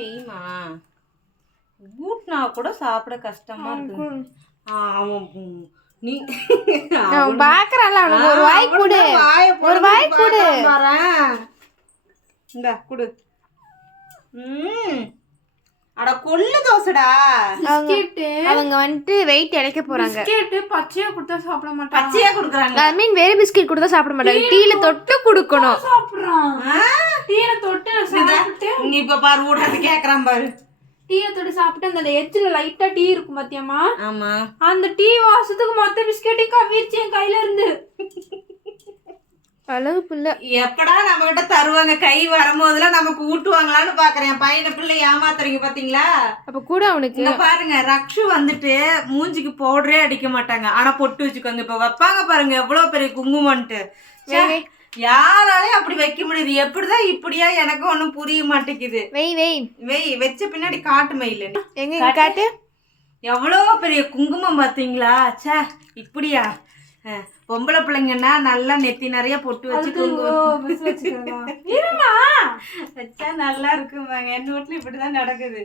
வெய்யுமா ஊட்டினா கூட சாப்பிட கஷ்டமா இருக்கு. அவன் நீ பாக்குறான்ல அவனுக்கு ஒரு வாய் கொடு, ஒரு வாய் கொடு. இந்த குடு. அட கொள்ளு தோசைடா. அவங்க வந்துட்டு வெயிட் இழைக்க போறாங்க. பிஸ்கெட் பச்சையா கொடுத்தா சாப்பிட மாட்டாங்க. பச்சையா குடுக்குறாங்க. ஐ மீன் வேற பிஸ்கெட் கொடுத்தா சாப்பிட மாட்டாங்க. டீல தொட்டு குடுக்கணும். சாப்பிடுறான். டீல தொட்டு சாப்பிட்டு நீ இப்ப பாரு ஊடுறது கேக்குறான் பாரு. டீயை தொட்டு சாப்பிட்டு அந்த எட்ஜில் லைட்டா டீ இருக்கும் பாத்தியம்மா. ஆமா அந்த டீ வாசத்துக்கு மொத்த பிஸ்கெட்டையும் கவிர்ச்சி என் கையில இருந்து. அழகு பிள்ளை. எப்படா நம்ம கிட்ட தருவாங்க, கை வரும்போதெல்லாம் நமக்கு ஊட்டுவாங்களான்னு பாக்குறேன். பையனை பிள்ளை ஏமாத்துறீங்க பாத்தீங்களா. அப்ப கூட அவனுக்கு பாருங்க ரக்ஷு வந்துட்டு மூஞ்சிக்கு பவுடரே அடிக்க மாட்டாங்க, ஆனா பொட்டு வச்சுக்கோங்க. இப்ப வைப்பாங்க பாருங்க எவ்வளவு பெரிய குங்குமன்ட்டு. யாராலையும் அப்படி வைக்க முடியுது? எப்படிதான் இப்படியா எனக்கு ஒண்ணும் புரிய மாட்டேங்குது. வெய் வச்ச பின்னாடி காட்டு மயில எங்க காட்டு. எவ்வளவு பெரிய குங்குமம் பாத்தீங்களா. சே இப்படியா பொம்பளை பிள்ளைங்கன்னா நல்லா நெத்தி நிறைய பொட்டு வச்சு குங்குமம் வச்சா நல்லா இருக்குமாங்க. என் வீட்டுல இப்படிதான் நடக்குது.